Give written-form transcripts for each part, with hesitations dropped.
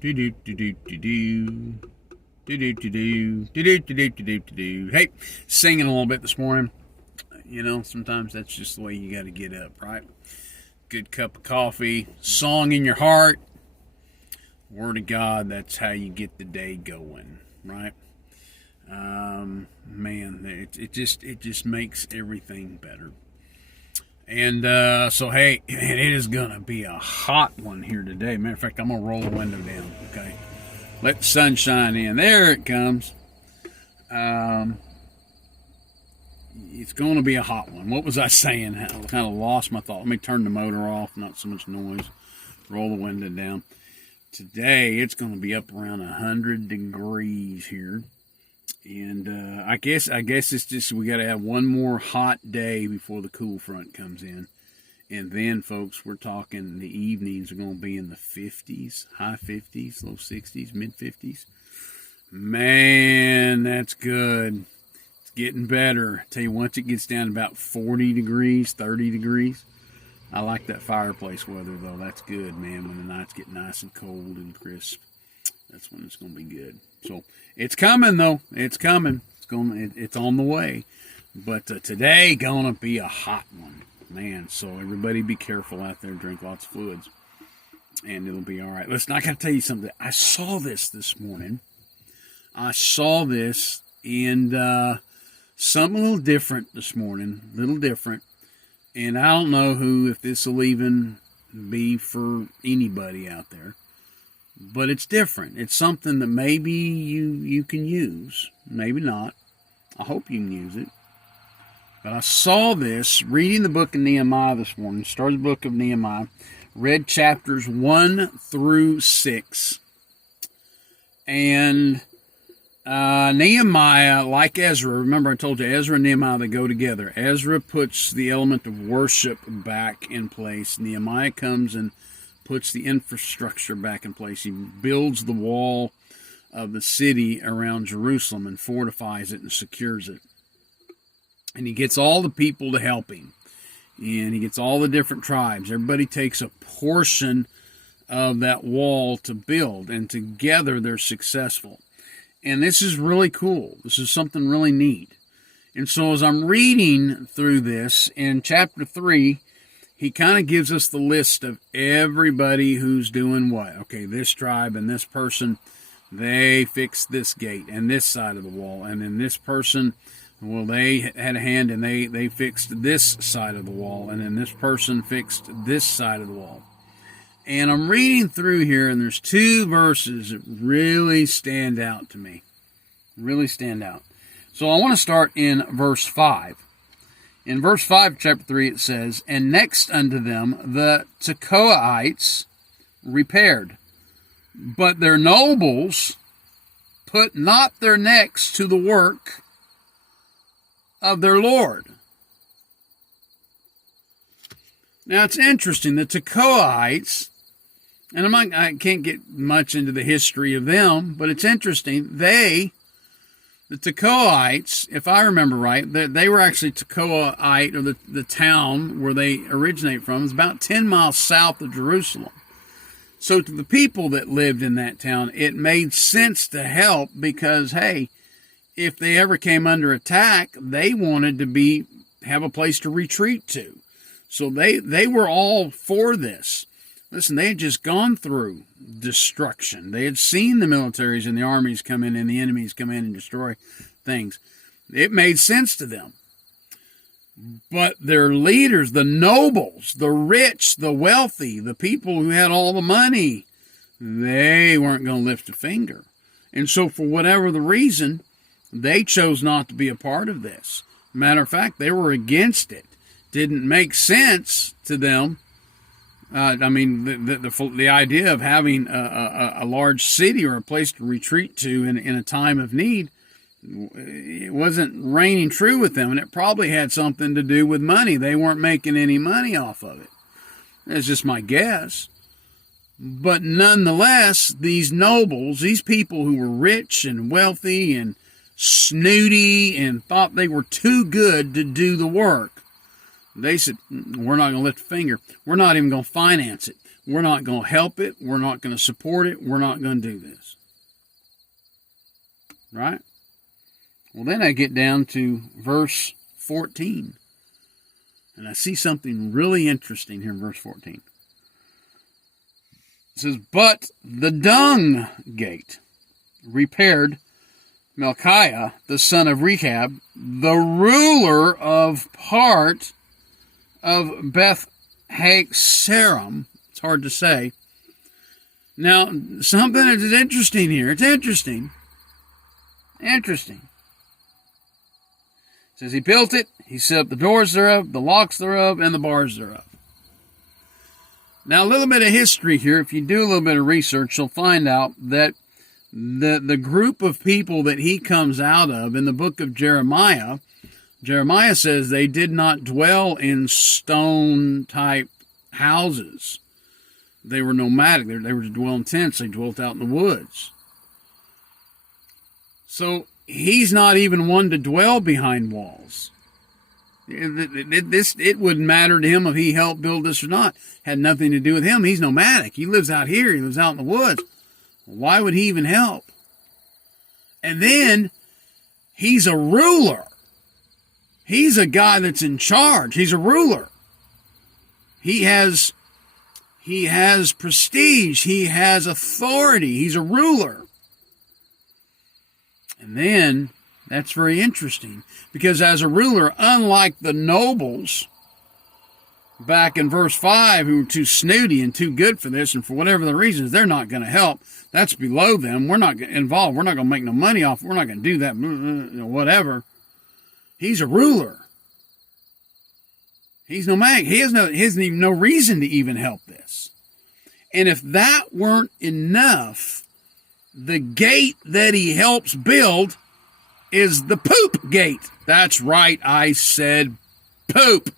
Do do do do do do. Do do do do do do do do do do. Hey, singing a little bit this morning. You know, sometimes that's just the way you got to get up, right? Good cup of coffee, song in your heart, Word of God. That's how you get the day going, right? Man, it just makes everything better. And so, hey, man, it is gonna be a hot one here today. Matter of fact, I'm gonna roll the window down. Okay, let the sunshine in. There it comes. It's going to be a hot one. What was I saying? I kind of lost my thought. Let me turn the motor off. Not so much noise. Roll the window down. Today, it's going to be up around 100 degrees here. And I guess it's just we got to have one more hot day before the cool front comes in. And then, folks, we're talking the evenings are going to be in the 50s, high 50s, low 60s, mid 50s. Man, that's good. It's getting better. I tell you, once it gets down to about 40 degrees, 30 degrees, I like that fireplace weather, though. That's good, man, when the nights get nice and cold and crisp. That's when it's going to be good. So it's coming, though. It's coming. It's on the way. But today going to be a hot one, man. So everybody be careful out there. Drink lots of fluids, and it'll be all right. Listen, I got to tell you something. I saw this morning. I saw this, and something a little different this morning. A little different. And I don't know if this will even be for anybody out there. But it's different. It's something that maybe you can use. Maybe not. I hope you can use it. But I saw this reading the book of Nehemiah this morning. Started the book of Nehemiah. Read chapters 1 through 6. And Nehemiah, like Ezra, remember I told you Ezra and Nehemiah, they go together. Ezra puts the element of worship back in place. Nehemiah comes and puts the infrastructure back in place. He builds the wall of the city around Jerusalem and fortifies it and secures it. And he gets all the people to help him. And he gets all the different tribes. Everybody takes a portion of that wall to build. And together they're successful. And this is really cool. This is something really neat. And so as I'm reading through this, in chapter 3, he kind of gives us the list of everybody who's doing what. Okay, this tribe and this person, they fixed this gate and this side of the wall. And then this person, well, they had a hand and they fixed this side of the wall. And then this person fixed this side of the wall. And I'm reading through here, and there's two verses that really stand out to me. Really stand out. So I want to start in verse 5. In verse 5 of chapter 3 it says, "And next unto them the Tekoaites repaired, but their nobles put not their necks to the work of their Lord." Now it's interesting, the Tekoaites, and I can't get much into the history of them, but it's interesting, the Tekoaites, if I remember right, they were actually Tekoaite, or the town where they originate from, is about 10 miles south of Jerusalem. So to the people that lived in that town, it made sense to help because, hey, if they ever came under attack, they wanted to have a place to retreat to. So they were all for this. Listen, they had just gone through destruction. They had seen the militaries and the armies come in and the enemies come in and destroy things. It made sense to them. But their leaders, the nobles, the rich, the wealthy, the people who had all the money, they weren't going to lift a finger. And so for whatever the reason, they chose not to be a part of this. Matter of fact, they were against it. Didn't make sense to them. The idea of having a large city or a place to retreat to in a time of need, it wasn't reigning true with them, and it probably had something to do with money. They weren't making any money off of it. That's just my guess. But nonetheless, these nobles, these people who were rich and wealthy and snooty and thought they were too good to do the work, they said, we're not going to lift a finger. We're not even going to finance it. We're not going to help it. We're not going to support it. We're not going to do this. Right? Well, then I get down to verse 14. And I see something really interesting here in verse 14. It says, "But the dung gate repaired Melchiah, the son of Rechab, the ruler of part of Beth Hakerem." It's hard to say. Now, something that is interesting here. It's interesting. Interesting. It says he built it, he set up the doors thereof, the locks thereof, and the bars thereof. Now, a little bit of history here. If you do a little bit of research, you'll find out that the group of people that he comes out of in the book of Jeremiah says they did not dwell in stone-type houses. They were nomadic. They were to dwell in tents. They dwelt out in the woods. So he's not even one to dwell behind walls. It wouldn't matter to him if he helped build this or not. Had nothing to do with him. He's nomadic. He lives out here. He lives out in the woods. Why would he even help? And then he's a ruler. He's a guy that's in charge. He's a ruler. He has prestige. He has authority. He's a ruler. And then, that's very interesting, because as a ruler, unlike the nobles back in verse 5, who were too snooty and too good for this, and for whatever the reasons, they're not going to help. That's below them. We're not involved. We're not going to make no money off. We're not going to do that, whatever. He's a ruler. He's nomadic. He has even no reason to even help this. And if that weren't enough, the gate that he helps build is the poop gate. That's right, I said poop.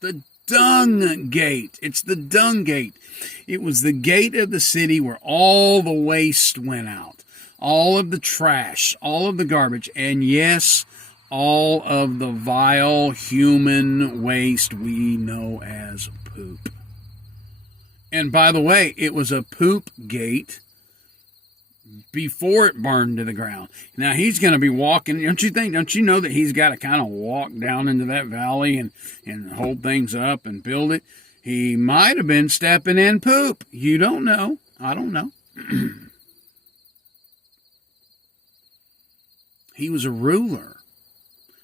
The dung gate. It's the dung gate. It was the gate of the city where all the waste went out. All of the trash, all of the garbage, and yes, all of the vile human waste we know as poop. And by the way, it was a poop gate before it burned to the ground. Now he's going to be walking. Don't you know that he's got to kind of walk down into that valley and hold things up and build it? He might have been stepping in poop. You don't know. I don't know. He was a ruler.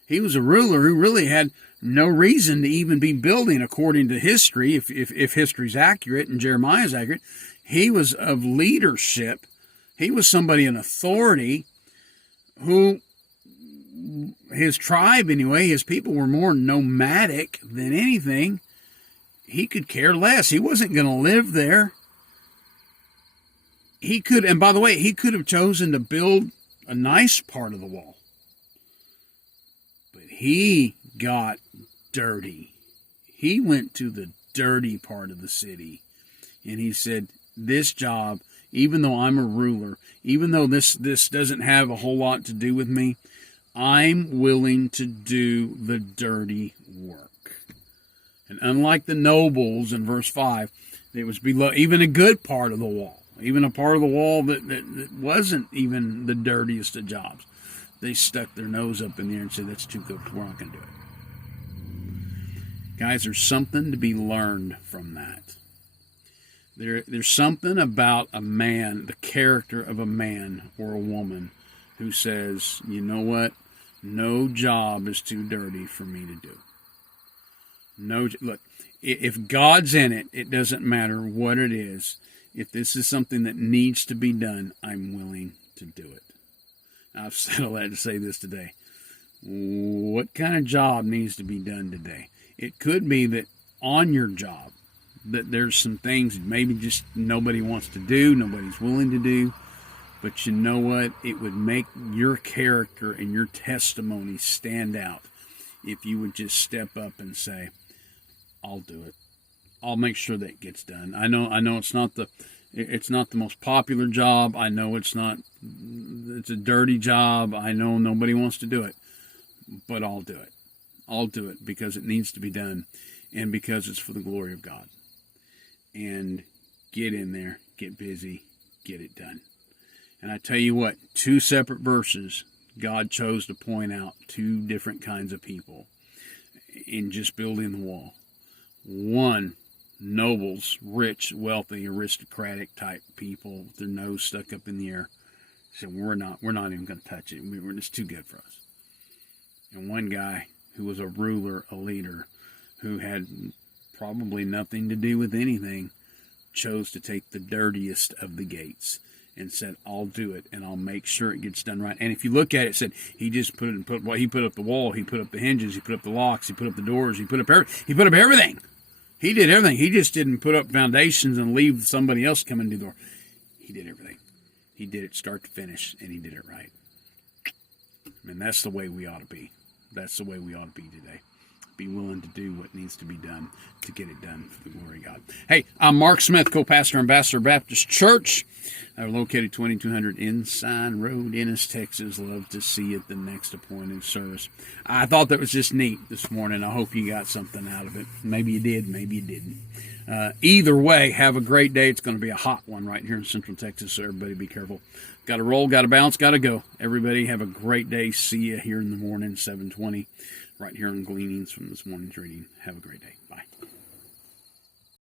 He was a ruler who really had no reason to even be building, according to history, if history's accurate and Jeremiah's accurate. He was of leadership. He was somebody in authority who, his tribe anyway, his people were more nomadic than anything. He could care less. He wasn't going to live there. He could, and by the way, he could have chosen to build a nice part of the wall. But he got dirty. He went to the dirty part of the city. And he said, this job, even though I'm a ruler, even though this doesn't have a whole lot to do with me, I'm willing to do the dirty work. And unlike the nobles in verse 5, it was below even a good part of the wall, even a part of the wall that wasn't even the dirtiest of jobs. They stuck their nose up in there and said, that's too good, we're not going to do it. Guys, there's something to be learned from that. There's something about a man, the character of a man or a woman who says, you know what? No job is too dirty for me to do. Look, if God's in it, it doesn't matter what it is. If this is something that needs to be done, I'm willing to do it. I've said all that to say this today. What kind of job needs to be done today? It could be that on your job, that there's some things maybe just nobody wants to do, nobody's willing to do. But you know what? It would make your character and your testimony stand out if you would just step up and say, I'll do it. I'll make sure that it gets done. I know it's not the most popular job. I know it's a dirty job. I know nobody wants to do it, but I'll do it. I'll do it because it needs to be done and because it's for the glory of God. and get in there, get busy, get it done. And I tell you what, 2 separate verses, God chose to point out 2 different kinds of people in just building the wall. One, nobles, rich, wealthy, aristocratic type people with their nose stuck up in the air. Said, we're not even going to touch it. It's too good for us. And one guy who was a ruler, a leader, who had probably nothing to do with anything, chose to take the dirtiest of the gates and said, I'll do it, and I'll make sure it gets done right. And if you look at it, said he just he put up the wall, he put up the hinges, he put up the locks, he put up the doors, he put up everything. He did everything. He just didn't put up foundations and leave somebody else come into the door. He did everything. He did it start to finish, and he did it right. And that's the way we ought to be. That's the way we ought to be today. Be willing to do what needs to be done to get it done for the glory of God. Hey, I'm Marc Smith, co-pastor, Ambassador Baptist Church. Located 2200 Ensign Road, Ennis, Texas. Love to see you at the next appointed service. I thought that was just neat this morning. I hope you got something out of it. Maybe you did, maybe you didn't. Either way, have a great day. It's going to be a hot one right here in Central Texas, so everybody be careful. Got to roll, got to bounce, got to go. Everybody have a great day. See you here in the morning, 7:20, right here on Gleanings from this morning's reading. Have a great day. Bye.